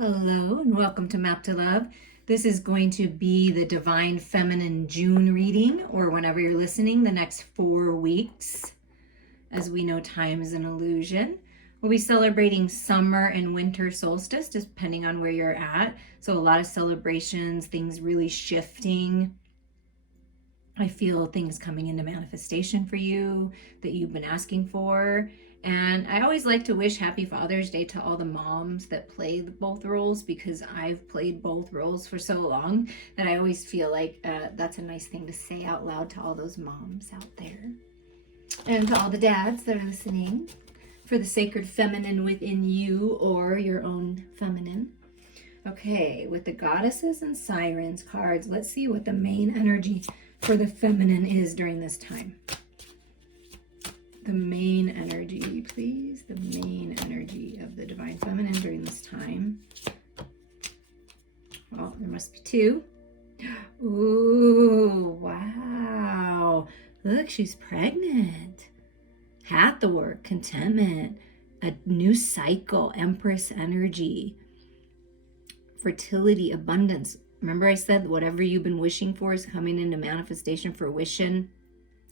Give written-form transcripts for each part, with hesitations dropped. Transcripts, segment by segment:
Hello and welcome to Map to Love. This is going to be the Divine Feminine June reading, or whenever you're listening, the next 4 weeks. As we know, time is an illusion. We'll be celebrating summer and winter solstice, depending on where you're at. So a lot of celebrations, things really shifting. I feel things coming into manifestation for you that you've been asking for. And I always like to wish Happy Father's Day to all the moms that play both roles, because I've played both roles for so long that I always feel like that's a nice thing to say out loud to all those moms out there. And to all the dads that are listening, for the sacred feminine within you or your own feminine. Okay, with the goddesses and sirens cards, let's see what the main energy for the feminine is during this time. The main energy, please. The main energy of the divine feminine during this time. Well, there must be two. Ooh, wow. Look, she's pregnant. Hathor, contentment, a new cycle, Empress energy, fertility, abundance. Remember I said whatever you've been wishing for is coming into manifestation, fruition.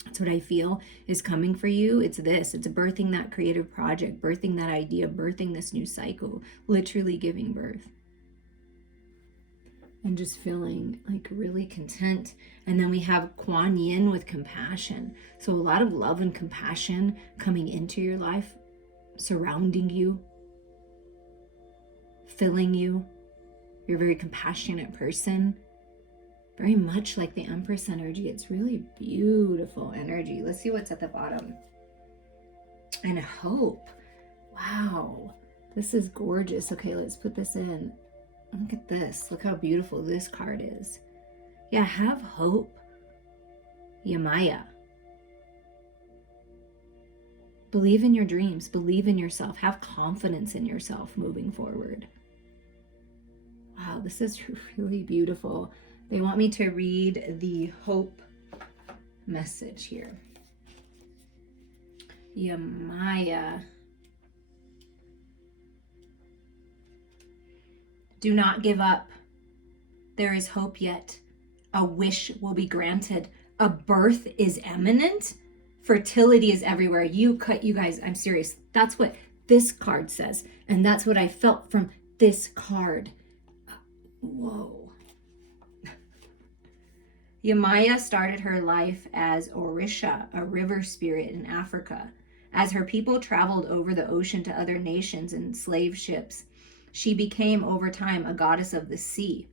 That's what I feel is coming for you. It's this. It's birthing that creative project, birthing that idea, birthing this new cycle, literally giving birth. And just feeling like really content. And then we have Kuan Yin with compassion. So a lot of love and compassion coming into your life, surrounding you, filling you. You're a very compassionate person. Very much like the Empress energy. It's really beautiful energy. Let's see what's at the bottom. And hope. Wow. This is gorgeous. Okay, let's put this in. Look at this. Look how beautiful this card is. Yeah, have hope. Yamaya. Believe in your dreams. Believe in yourself. Have confidence in yourself moving forward. Wow, this is really beautiful. They want me to read the hope message here. Yamaya. Do not give up. There is hope yet. A wish will be granted. A birth is imminent. Fertility is everywhere. You guys, I'm serious. That's what this card says. And that's what I felt from this card. Whoa. Yamaya started her life as Orisha, a river spirit in Africa. As her people traveled over the ocean to other nations in slave ships, she became over time a goddess of the sea.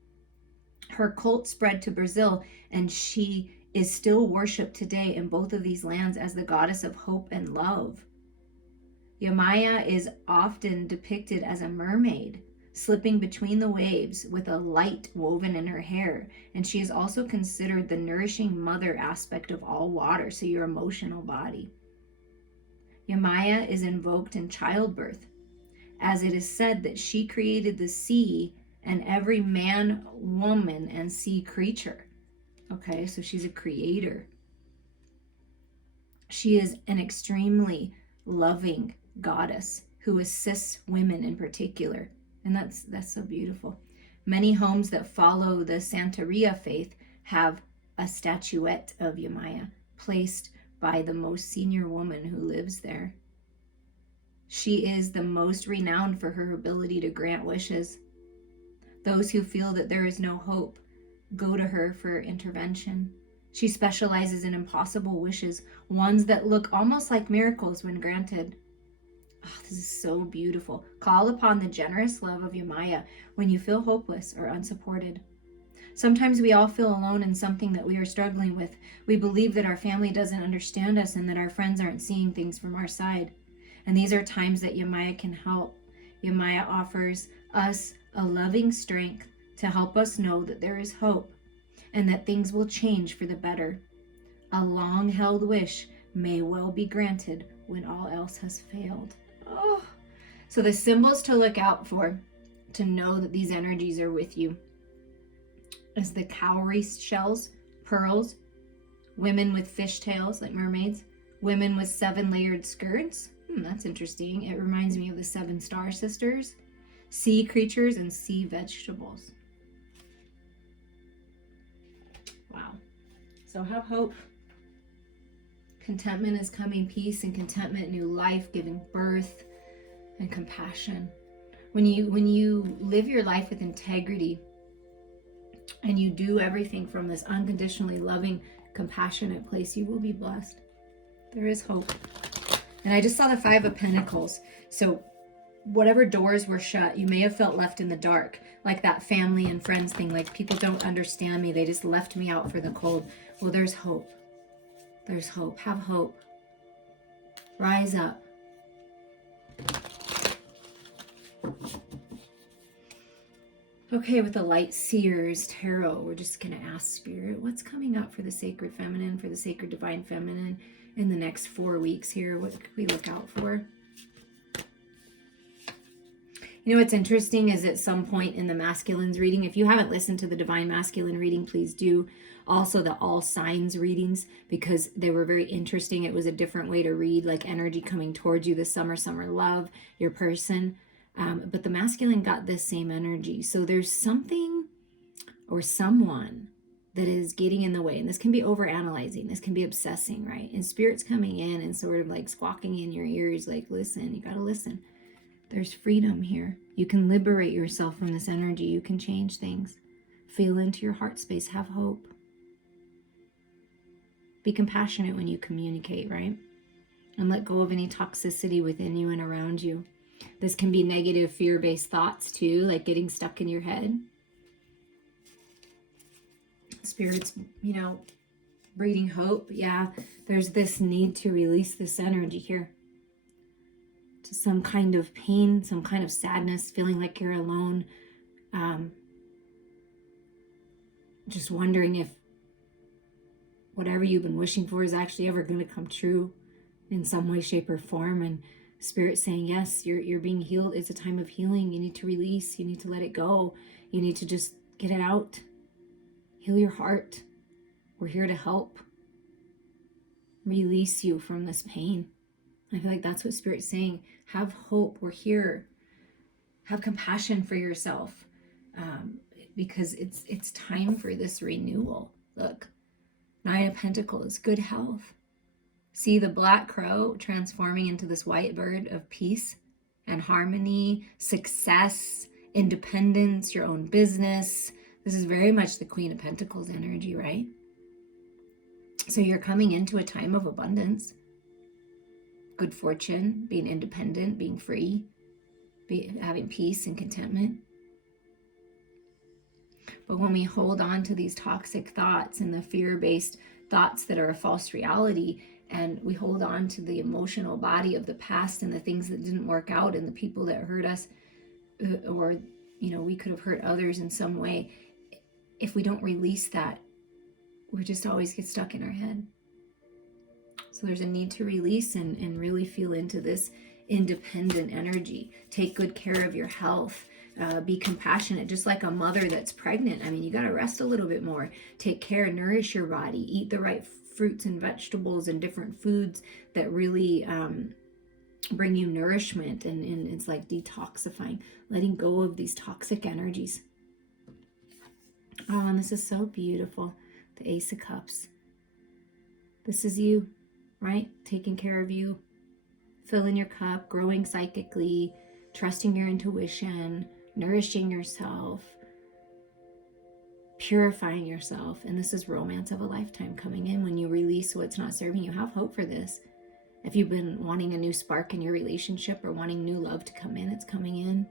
Her cult spread to Brazil, and she is still worshipped today in both of these lands as the goddess of hope and love. Yamaya is often depicted as a mermaid, slipping between the waves with a light woven in her hair. And she is also considered the nourishing mother aspect of all water, so your emotional body. Yamaya is invoked in childbirth, as it is said that she created the sea and every man, woman, and sea creature. Okay, so she's a creator. She is an extremely loving goddess who assists women in particular. And that's so beautiful. Many homes that follow the Santeria faith have a statuette of Yamaya placed by the most senior woman who lives there. She is the most renowned for her ability to grant wishes. Those who feel that there is no hope go to her for intervention. She specializes in impossible wishes, ones that look almost like miracles when granted. Oh, this is so beautiful. Call upon the generous love of Yamaya when you feel hopeless or unsupported. Sometimes we all feel alone in something that we are struggling with. We believe that our family doesn't understand us and that our friends aren't seeing things from our side. And these are times that Yamaya can help. Yamaya offers us a loving strength to help us know that there is hope and that things will change for the better. A long-held wish may well be granted when all else has failed. Oh, so the symbols to look out for to know that these energies are with you is the cowrie shells, pearls, women with fish tails like mermaids, women with 7 layered skirts. That's interesting. It reminds me of the 7 Star Sisters. sea creatures and sea vegetables. Wow. So have hope. Contentment is coming, peace and contentment, new life, giving birth, and compassion. When you live your life with integrity and you do everything from this unconditionally loving, compassionate place, you will be blessed. There is hope. And I just saw the 5 of Pentacles. So whatever doors were shut, you may have felt left in the dark, like that family and friends thing, like people don't understand me, they just left me out for the cold. Well, there's hope. There's hope. Have hope. Rise up. Okay, with the Light Seers Tarot, we're just going to ask Spirit, what's coming up for the Sacred Feminine, for the Sacred Divine Feminine in the next 4 weeks here? What could we look out for? You know what's interesting is at some point in the Masculines reading, if you haven't listened to the Divine Masculine reading, please do. Also the All Signs readings, because they were very interesting. It was a different way to read, like energy coming towards you, the summer love, your person. But the masculine got this same energy. So there's something or someone that is getting in the way. And this can be overanalyzing. This can be obsessing, right? And Spirit's coming in and sort of like squawking in your ears, like, listen, you got to listen. There's freedom here. You can liberate yourself from this energy. You can change things. Feel into your heart space. Have hope. Be compassionate when you communicate, right? And let go of any toxicity within you and around you. This can be negative, fear-based thoughts too, like getting stuck in your head. Spirit's, breeding hope. Yeah, there's this need to release this energy here. To some kind of pain, some kind of sadness, feeling like you're alone. Just wondering if whatever you've been wishing for is actually ever going to come true in some way, shape, or form. And Spirit saying, yes, you're being healed. It's a time of healing. You need to release. You need to let it go. You need to just get it out. Heal your heart. We're here to help. Release you from this pain. I feel like that's what Spirit's saying. Have hope. We're here. Have compassion for yourself, because it's time for this renewal. Look, 9 of Pentacles, good health. See the black crow transforming into this white bird of peace and harmony, success, independence, your own business. This is very much the Queen of Pentacles energy, right? So you're coming into a time of abundance. Good fortune, being independent, being free, having peace and contentment. But when we hold on to these toxic thoughts and the fear-based thoughts that are a false reality, and we hold on to the emotional body of the past and the things that didn't work out and the people that hurt us, or we could have hurt others in some way, if we don't release that, we just always get stuck in our head. So there's a need to release and really feel into this independent energy. Take good care of your health. Be compassionate, just like a mother that's pregnant. I mean, you got to rest a little bit more. Take care, nourish your body. Eat the right fruits and vegetables and different foods that really bring you nourishment. And it's like detoxifying, letting go of these toxic energies. Oh, and this is so beautiful. The Ace of Cups. This is you. Right? Taking care of you, filling your cup, growing psychically, trusting your intuition, nourishing yourself, purifying yourself. And this is romance of a lifetime coming in when you release what's not serving you. Have hope for this. If you've been wanting a new spark in your relationship or wanting new love to come in, it's coming in.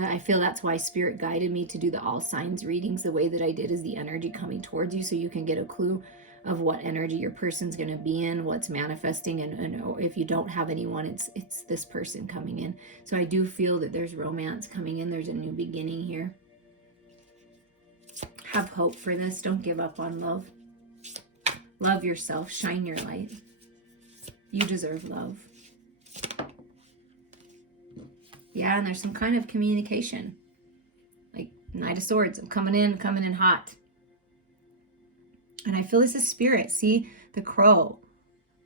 I feel that's why Spirit guided me to do the All Signs readings the way that I did, is the energy coming towards you, so you can get a clue of what energy your person's going to be in, what's manifesting, and if you don't have anyone, it's this person coming in. So I do feel that there's romance coming in. There's a new beginning here. Have hope for this. Don't give up on love. Love yourself. Shine your light. You deserve love. Yeah, and there's some kind of communication. Like Knight of Swords. I'm coming in hot. And I feel this is Spirit. See the crow.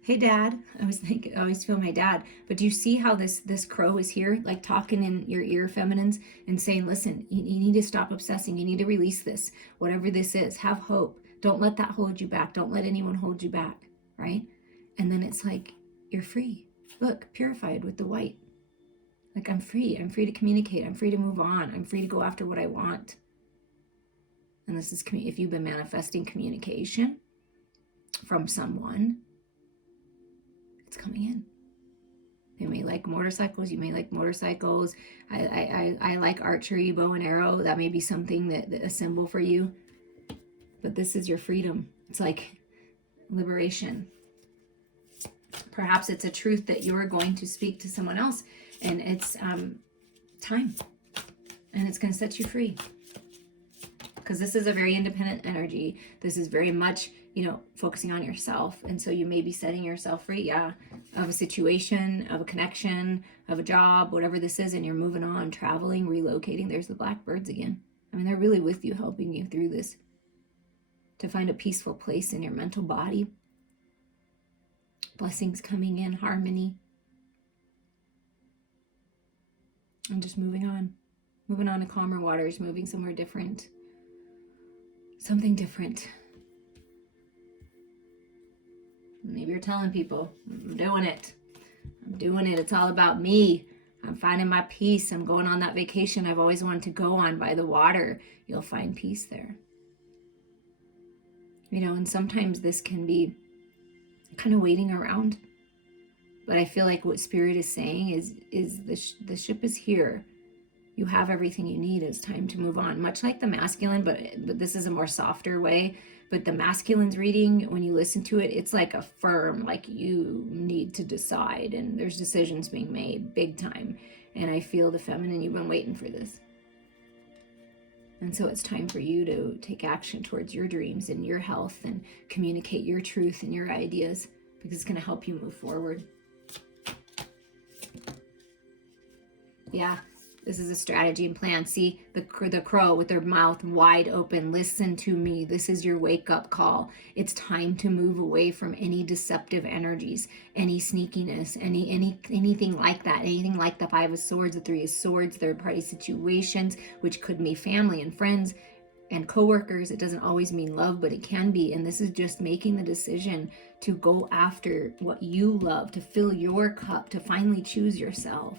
Hey dad. I always feel my dad. But do you see how this crow is here, like talking in your ear, feminines, and saying, listen, you need to stop obsessing. You need to release this. Whatever this is, have hope. Don't let that hold you back. Don't let anyone hold you back. Right? And then it's like, you're free. Look, purified with the white. Like, I'm free. I'm free to communicate. I'm free to move on. I'm free to go after what I want. And this is, if you've been manifesting communication from someone, it's coming in. You may like motorcycles. You may like motorcycles. I like archery, bow and arrow. That may be something that a symbol for you. But this is your freedom. It's like liberation. Perhaps it's a truth that you're going to speak to someone else, and it's time, and it's going to set you free. Because this is a very independent energy. This is very much, focusing on yourself. And so you may be setting yourself free, of a situation, of a connection, of a job, whatever this is, and you're moving on, traveling, relocating. There's the blackbirds again. I mean, they're really with you, helping you through this, to find a peaceful place in your mental body. Blessings coming in, harmony. And just moving on to calmer waters, moving somewhere different. Something different. Maybe you're telling people, I'm doing it. It's all about me. I'm finding my peace. I'm going on that vacation I've always wanted to go on by the water. You'll find peace there. And sometimes this can be kind of waiting around. But I feel like what Spirit is saying is the ship is here. You have everything you need. It's time to move on. Much like the masculine, but this is a more softer way. But the masculine's reading, when you listen to it, it's like a firm, like you need to decide. And there's decisions being made big time. And I feel the feminine, you've been waiting for this. And so it's time for you to take action towards your dreams and your health and communicate your truth and your ideas, because it's going to help you move forward. Yeah. This is a strategy and plan. See the crow with their mouth wide open. Listen to me. This is your wake-up call. It's time to move away from any deceptive energies, any sneakiness, anything like that. Anything like the Five of Swords, the Three of Swords, third-party situations, which could be family and friends and coworkers. It doesn't always mean love, but it can be. And this is just making the decision to go after what you love, to fill your cup, to finally choose yourself.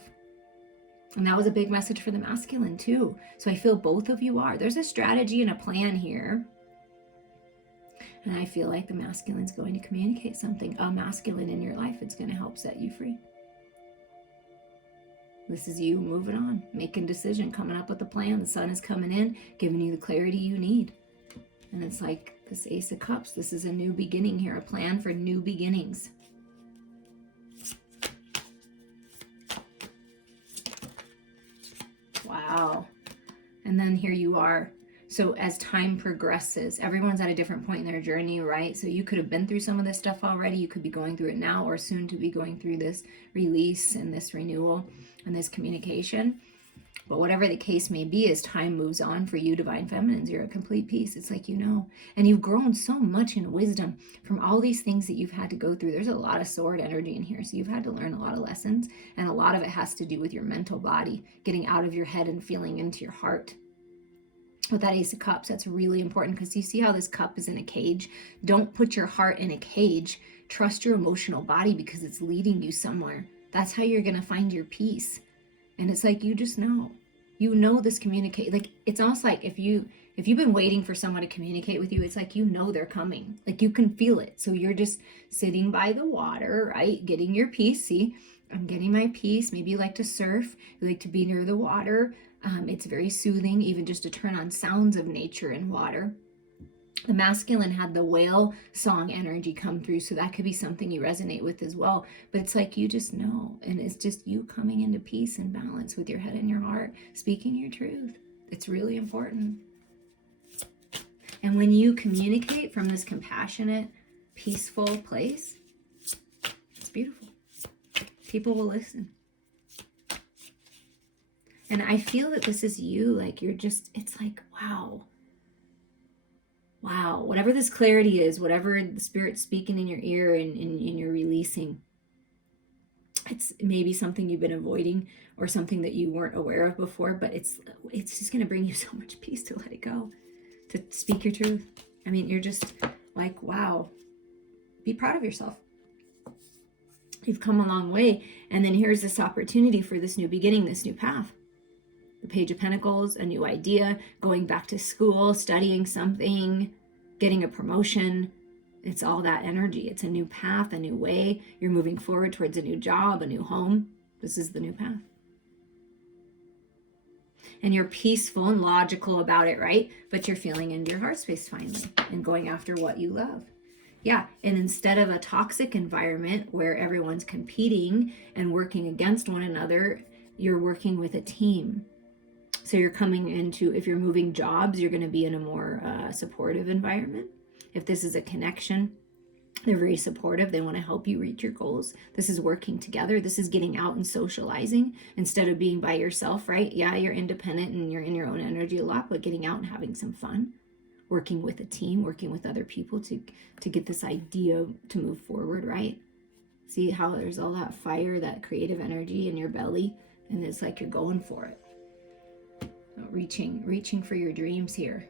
And that was a big message for the masculine too. So I feel both of you are. There's a strategy and a plan here. And I feel like the masculine's going to communicate something, a masculine in your life. It's going to help set you free. This is you moving on, making a decision, coming up with a plan. The sun is coming in, giving you the clarity you need. And it's like this Ace of Cups. This is a new beginning here, a plan for new beginnings. Wow. And then here you are. So as time progresses, everyone's at a different point in their journey, right? So you could have been through some of this stuff already. You could be going through it now, or soon to be going through this release and this renewal and this communication. But whatever the case may be, as time moves on for you, divine feminines, you're at complete peace. It's like, and you've grown so much in wisdom from all these things that you've had to go through. There's a lot of sword energy in here. So you've had to learn a lot of lessons, and a lot of it has to do with your mental body, getting out of your head and feeling into your heart. With that Ace of Cups, that's really important, because you see how this cup is in a cage. Don't put your heart in a cage. Trust your emotional body, because it's leading you somewhere. That's how you're going to find your peace. And it's like, you just know. This communicate. Like, it's almost like if you've been waiting for someone to communicate with you, it's like, they're coming. Like, you can feel it. So you're just sitting by the water, right? Getting your peace. See, I'm getting my peace. Maybe you like to surf. You like to be near the water. It's very soothing, even just to turn on sounds of nature and water. The masculine had the whale song energy come through, so that could be something you resonate with as well. But it's like, you just know, and it's just you coming into peace and balance with your head and your heart, speaking your truth. It's really important. And when you communicate from this compassionate, peaceful place, it's beautiful. People will listen. And I feel that this is you, like it's like, wow. wow, whatever this clarity is, whatever the Spirit's speaking in your ear and you're releasing, it's maybe something you've been avoiding or something that you weren't aware of before, but it's just going to bring you so much peace to let it go, to speak your truth. I mean, you're just like, wow, be proud of yourself. You've come a long way. And then here's this opportunity for this new beginning, this new path. The Page of Pentacles, a new idea, going back to school, studying something, getting a promotion. It's all that energy. It's a new path, a new way. You're moving forward towards a new job, a new home. This is the new path. And you're peaceful and logical about it, right? But you're feeling into your heart space finally and going after what you love. Yeah, and instead of a toxic environment where everyone's competing and working against one another, you're working with a team. So you're coming into, if you're moving jobs, you're going to be in a more supportive environment. If this is a connection, they're very supportive. They want to help you reach your goals. This is working together. This is getting out and socializing instead of being by yourself, right? Yeah, you're independent and you're in your own energy a lot, but getting out and having some fun, working with a team, working with other people to get this idea to move forward, right? See how there's all that fire, that creative energy in your belly, and it's like you're going for it. Reaching for your dreams here.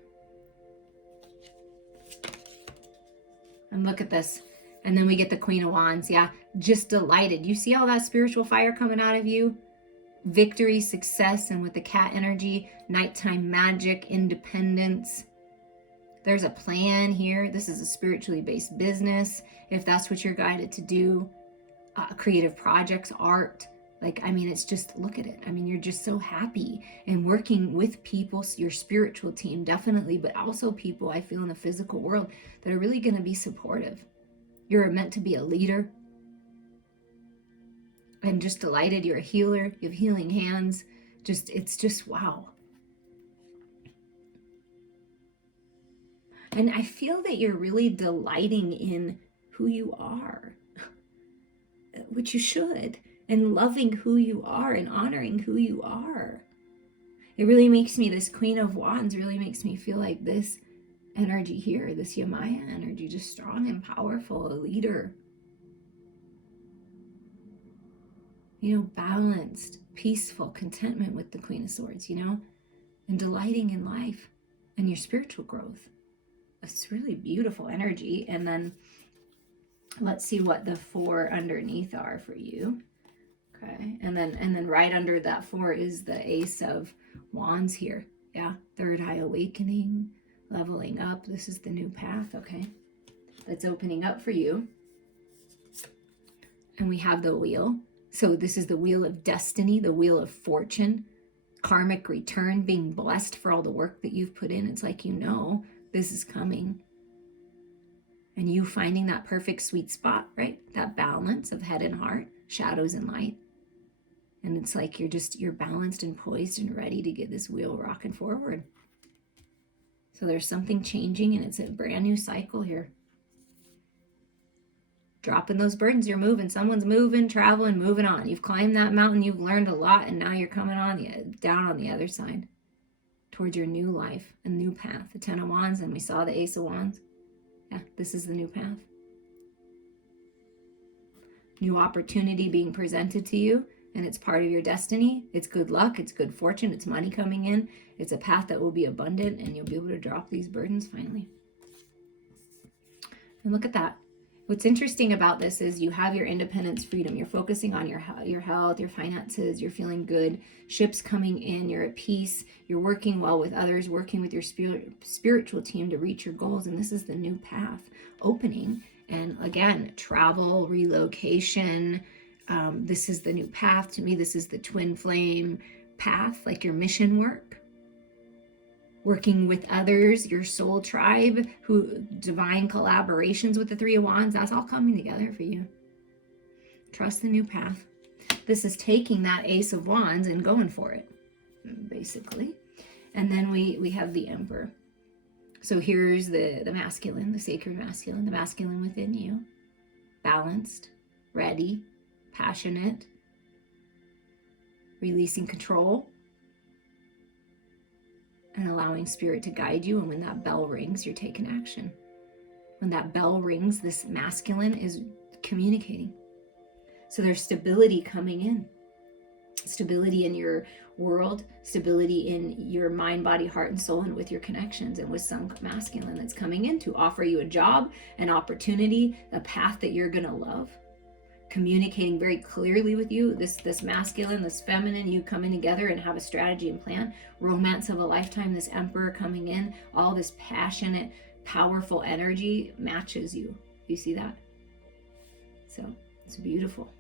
And look at this. And then we get the Queen of Wands. Yeah, just delighted. You see all that spiritual fire coming out of you? Victory, success, and with the cat energy, nighttime magic, independence. There's a plan here. This is a spiritually based business. If that's what you're guided to do, creative projects, art. Like, I mean, it's just, look at it. I mean, you're just so happy and working with people, your spiritual team, definitely, but also people I feel in the physical world that are really going to be supportive. You're meant to be a leader. I'm just delighted. You're a healer. You have healing hands. It's just, wow. And I feel that you're really delighting in who you are, which you should. And loving who you are and honoring who you are. It really makes me, this Queen of Wands really makes me feel like this energy here, this Yamaya energy, just strong and powerful, a leader. You know, balanced, peaceful, contentment with the Queen of Swords, you know, and delighting in life and your spiritual growth. It's really beautiful energy. And then let's see what the 4 underneath are for you. Okay, and then right under that 4 is the Ace of Wands here. Yeah, third eye awakening, leveling up. This is the new path, okay, that's opening up for you. And we have the wheel. So this is the wheel of destiny, the wheel of fortune, karmic return, being blessed for all the work that you've put in. It's like, you know, this is coming. And you finding that perfect sweet spot, right? That balance of head and heart, shadows and light. And it's like you're balanced and poised and ready to get this wheel rocking forward. So there's something changing and it's a brand new cycle here. Dropping those burdens, you're moving. Someone's moving, traveling, moving on. You've climbed that mountain, you've learned a lot, and now you're coming down on the other side towards your new life, a new path. The 10 of Wands, and we saw the Ace of Wands. Yeah, this is the new path. New opportunity being presented to you. And it's part of your destiny. It's good luck. It's good fortune. It's money coming in. It's a path that will be abundant and you'll be able to drop these burdens finally. And look at that. What's interesting about this is you have your independence, freedom. You're focusing on your health, your finances. You're feeling good. Ships coming in. You're at peace. You're working well with others, working with your spiritual team to reach your goals. And this is the new path opening. And again, travel, relocation. This is the new path. To me, this is the twin flame path, like your mission work. Working with others, your soul tribe, divine collaborations with the 3 of Wands, that's all coming together for you. Trust the new path. This is taking that Ace of Wands and going for it, basically. And then we have the Emperor. So here's the masculine, the sacred masculine, the masculine within you. Balanced, ready, passionate, releasing control. and allowing spirit to guide you. And when that bell rings, you're taking action. When that bell rings, this masculine is communicating. So there's stability coming in. Stability in your world, stability in your mind, body, heart, and soul, and with your connections, and with some masculine that's coming in to offer you a job, an opportunity, a path that you're going to love. Communicating very clearly with you, this masculine, this feminine, you coming together and have a strategy and plan. Romance of a lifetime, this emperor coming in, all this passionate, powerful energy matches you. You see that? So it's beautiful.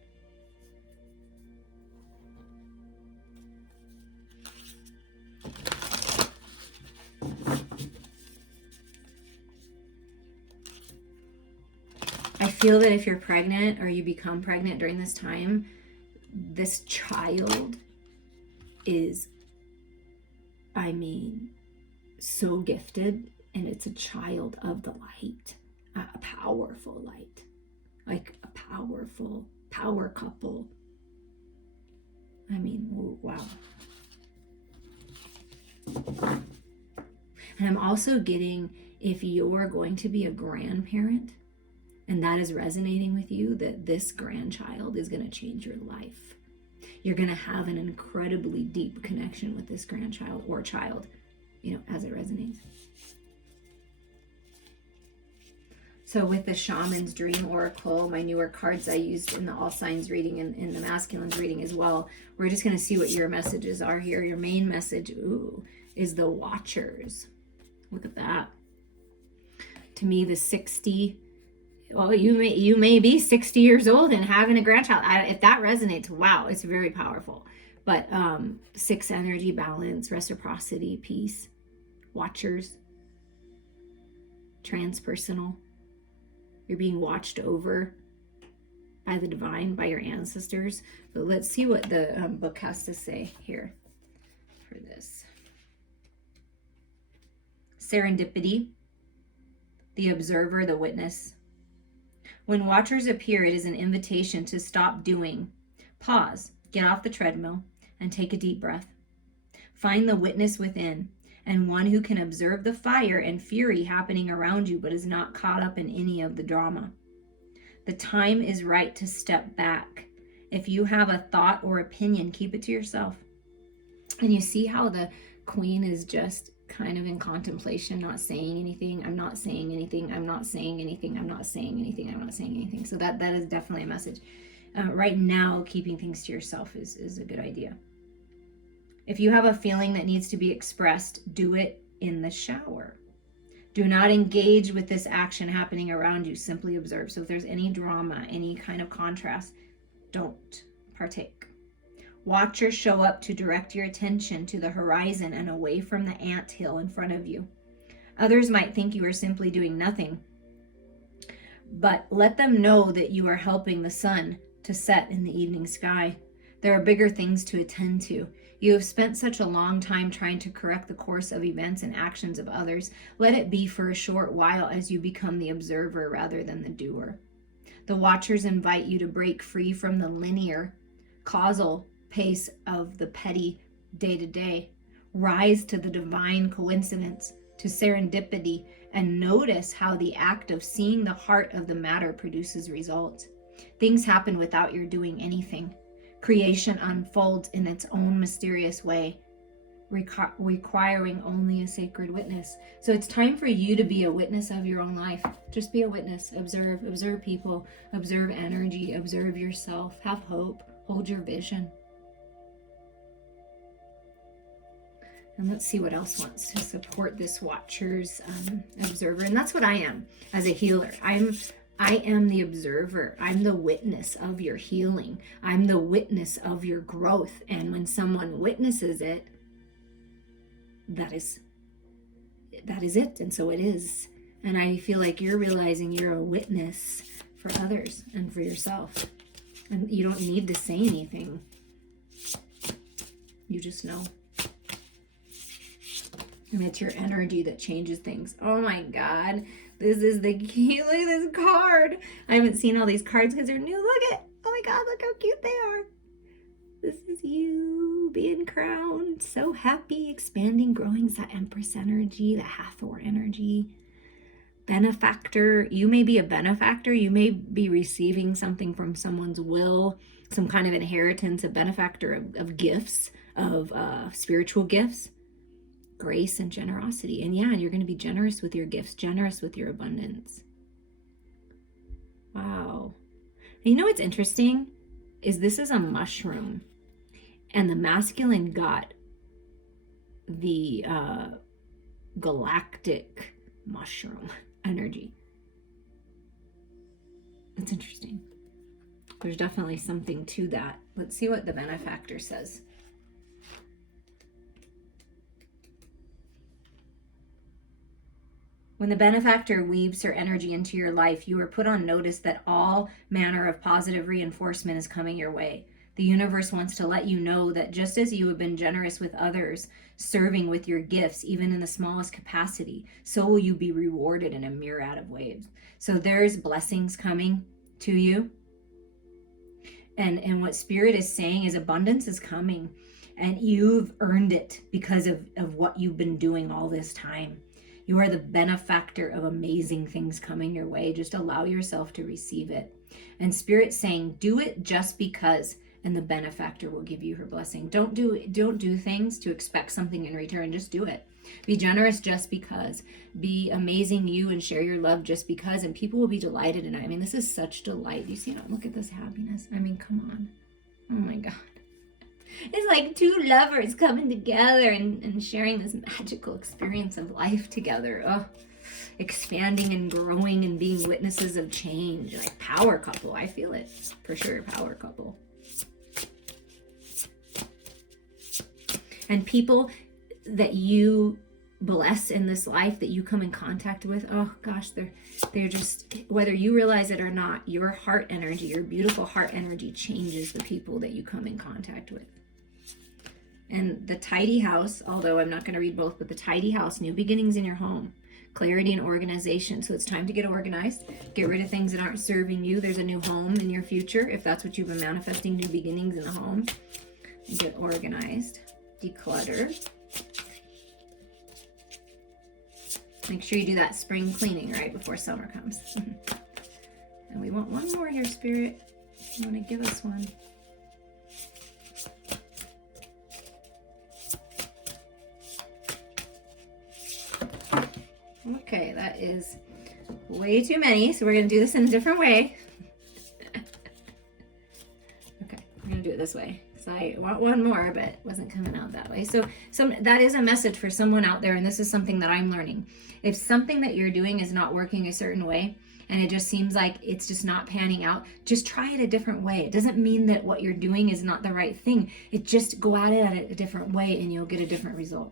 I feel that if you're pregnant or you become pregnant during this time, this child is, so gifted, and it's a child of the light, a powerful light, like a powerful power couple. Wow. And I'm also getting, if you're going to be a grandparent, and that is resonating with you, that this grandchild is going to change your life. You're going to have an incredibly deep connection with this grandchild or child, as it resonates. So with the Shaman's Dream Oracle, my newer cards I used in the All Signs reading and in the Masculines reading as well, we're just going to see what your messages are here. Your main message, is the Watchers. Look at that. To me, the 60... Well, you may be 60 years old and having a grandchild. If that resonates, wow, it's very powerful. But 6 energy, balance, reciprocity, peace, Watchers, transpersonal. You're being watched over by the divine, by your ancestors. But let's see what the book has to say here for this. Serendipity, the observer, the witness. When Watchers appear, it is an invitation to stop doing. Pause, get off the treadmill, and take a deep breath. Find the witness within, and one who can observe the fire and fury happening around you, but is not caught up in any of the drama. The time is right to step back. If you have a thought or opinion, keep it to yourself. And you see how the Queen is just kind of in contemplation, not saying anything. I'm not saying anything. I'm not saying anything. I'm not saying anything. I'm not saying anything. So that is definitely a message. Right now, keeping things to yourself is a good idea. If you have a feeling that needs to be expressed, do it in the shower. Do not engage with this action happening around you. Simply observe. So if there's any drama, any kind of contrast, don't partake. Watchers show up to direct your attention to the horizon and away from the anthill in front of you. Others might think you are simply doing nothing, but let them know that you are helping the sun to set in the evening sky. There are bigger things to attend to. You have spent such a long time trying to correct the course of events and actions of others. Let it be for a short while as you become the observer rather than the doer. The Watchers invite you to break free from the linear, causal pace of the petty day-to-day. Rise to the divine coincidence, to serendipity, and notice how the act of seeing the heart of the matter produces results. Things happen without your doing anything. Creation unfolds in its own mysterious way, requiring only a sacred witness. So it's time for you to be a witness of your own life. Just be a witness. Observe people, observe energy, observe yourself, have hope, hold your vision. And let's see what else wants to support this Watcher's observer. And that's what I am as a healer. I am the observer. I'm the witness of your healing. I'm the witness of your growth. And when someone witnesses it, that is it. And so it is. And I feel like you're realizing you're a witness for others and for yourself. And you don't need to say anything. You just know. And it's your energy that changes things. Oh my God. This is the key. Look at this card. I haven't seen all these cards because they're new. Look at, oh my God, look how cute they are. This is you. being crowned, so happy, expanding, growing. It's that Empress energy, that Hathor energy. Benefactor, you may be a benefactor. You may be receiving something from someone's will, some kind of inheritance, a benefactor of gifts, of spiritual gifts, grace and generosity. And yeah, you're going to be generous with your gifts, generous with your abundance. Wow. And you know what's interesting is this is a mushroom, and the masculine got the galactic mushroom energy. That's interesting. There's definitely something to that. Let's see what the benefactor says. When the benefactor weaves her energy into your life, you are put on notice that all manner of positive reinforcement is coming your way. The universe wants to let you know that just as you have been generous with others, serving with your gifts, even in the smallest capacity, so will you be rewarded in a myriad of ways. So there's blessings coming to you. And what Spirit is saying is abundance is coming, and you've earned it because of what you've been doing all this time. You are the benefactor of amazing things coming your way. Just allow yourself to receive it. And Spirit's saying, do it just because, and the benefactor will give you her blessing. Don't do things to expect something in return. Just do it. Be generous just because. Be amazing you and share your love just because, and people will be delighted in it. I mean, this is such delight. You see that? Look at this happiness. I mean, come on. Oh my God. It's like two lovers coming together and sharing this magical experience of life together. Oh, expanding and growing and being witnesses of change. Like power couple. I feel it for sure. Power couple. And people that you bless in this life, that you come in contact with, oh gosh, they're just, whether you realize it or not, your heart energy, your beautiful heart energy changes the people that you come in contact with. And the tidy house, although I'm not going to read both, but the tidy house, new beginnings in your home, clarity and organization. So it's time to get organized, get rid of things that aren't serving you. There's a new home in your future. If that's what you've been manifesting, new beginnings in the home, get organized, declutter. Make sure you do that spring cleaning right before summer comes. And we want one more here, Spirit. You want to give us one? Okay, that is way too many, so we're going to do this in a different way. Okay, we're going to do it this way. So I want one more, but it wasn't coming out that way. So that is a message for someone out there, and this is something that I'm learning. If something that you're doing is not working a certain way, and it just seems like it's just not panning out, just try it a different way. It doesn't mean that what you're doing is not the right thing. It just go at it a different way, and you'll get a different result.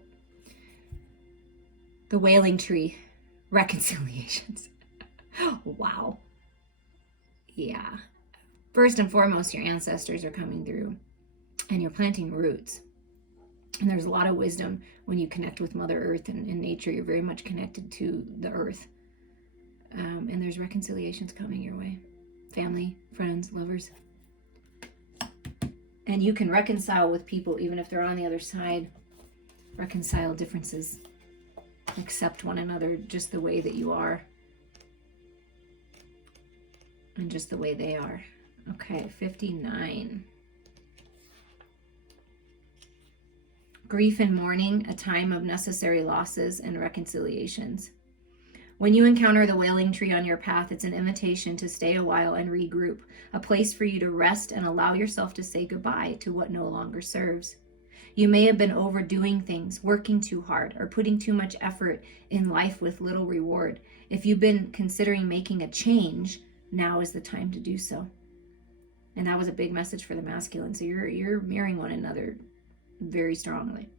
The wailing tree, reconciliations. Wow. Yeah. First and foremost, your ancestors are coming through, and you're planting roots. And there's a lot of wisdom when you connect with Mother Earth and nature. You're very much connected to the earth. And there's reconciliations coming your way. Family, friends, lovers. And you can reconcile with people even if they're on the other side. Reconcile differences. Accept one another just the way that you are. And just the way they are. Okay, 59. Grief and mourning, a time of necessary losses and reconciliations. When you encounter the wailing tree on your path, it's an invitation to stay a while and regroup, a place for you to rest and allow yourself to say goodbye to what no longer serves. You may have been overdoing things, working too hard, or putting too much effort in life with little reward. If you've been considering making a change, now is the time to do so. And that was a big message for the masculine. So you're mirroring one another very strongly.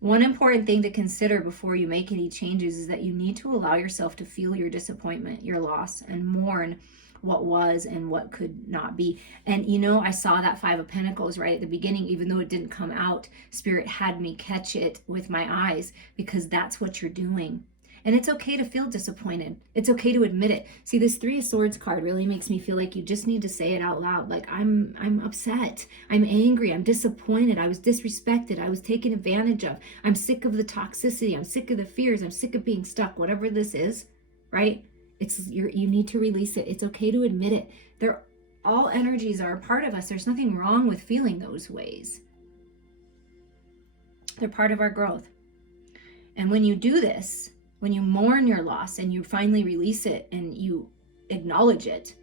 One important thing to consider before you make any changes is that you need to allow yourself to feel your disappointment, your loss, and mourn what was and what could not be. And you know, I saw that 5 of Pentacles right at the beginning, even though it didn't come out. Spirit had me catch it with my eyes, because that's what you're doing. And it's okay to feel disappointed. It's okay to admit it. See, this Three of Swords card really makes me feel like you just need to say it out loud. Like, I'm upset. I'm angry. I'm disappointed. I was disrespected. I was taken advantage of. I'm sick of the toxicity. I'm sick of the fears. I'm sick of being stuck. Whatever this is, right? You need to release it. It's okay to admit it. All energies are a part of us. There's nothing wrong with feeling those ways. They're part of our growth. And when you do this, when you mourn your loss and you finally release it and you acknowledge it,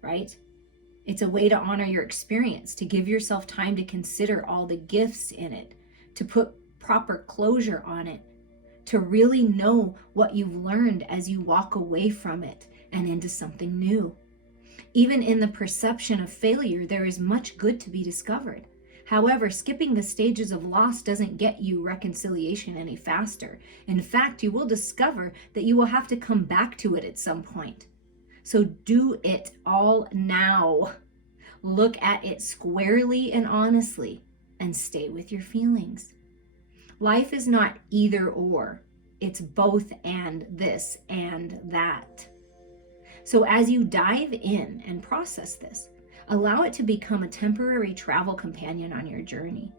right? It's a way to honor your experience, to give yourself time to consider all the gifts in it, to put proper closure on it, to really know what you've learned as you walk away from it and into something new. Even in the perception of failure, there is much good to be discovered. However, skipping the stages of loss doesn't get you reconciliation any faster. In fact, you will discover that you will have to come back to it at some point. So do it all now. Look at it squarely and honestly, and stay with your feelings. Life is not either or. It's both and this and that. So as you dive in and process this, allow it to become a temporary travel companion on your journey.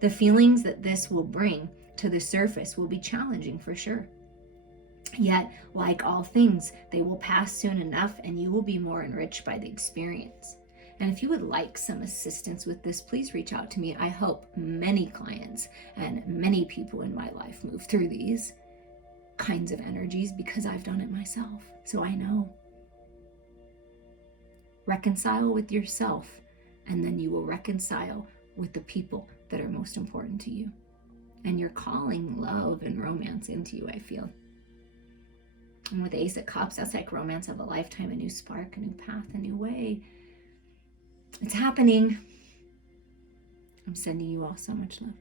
The feelings that this will bring to the surface will be challenging for sure. Yet, like all things, they will pass soon enough and you will be more enriched by the experience. And if you would like some assistance with this, please reach out to me. I help many clients and many people in my life move through these kinds of energies because I've done it myself. So I know. Reconcile with yourself, and then you will reconcile with the people that are most important to you. And you're calling love and romance into you, I feel. And with Ace of Cups, that's like romance of a lifetime, a new spark, a new path, a new way. It's happening. I'm sending you all so much love.